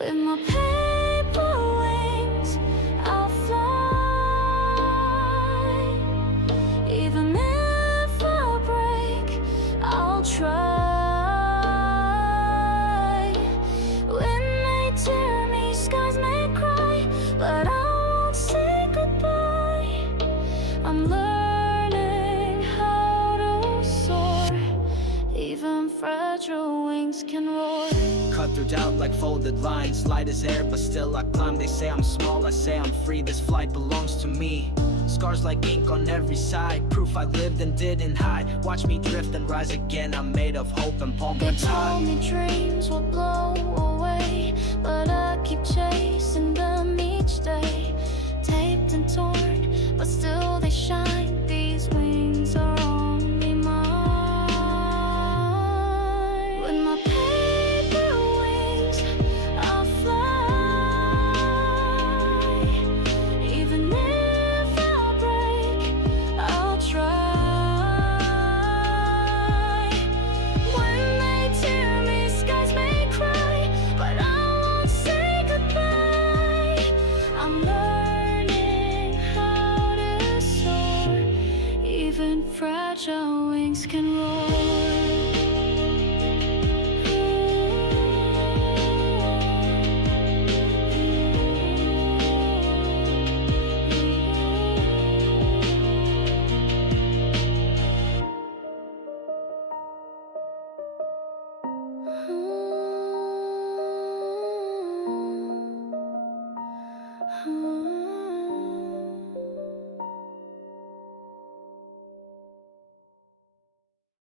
With my paper wings, I'll fly. Even if I break, I'll try. Wind may tear me, skies may cry, but I won't say goodbye. I'm learning how to soar. Even fragile wings can roar. Cut through doubt like folded lines, light as air but still I climb. They say I'm small, I say I'm free, this flight belongs to me. Scars like ink on every side, proof I lived and didn't hide. Watch me drift and rise again, I'm made of hope and palm They print told high. me dreams will blow away, but I keep chasing them each day. Taped and torn, but still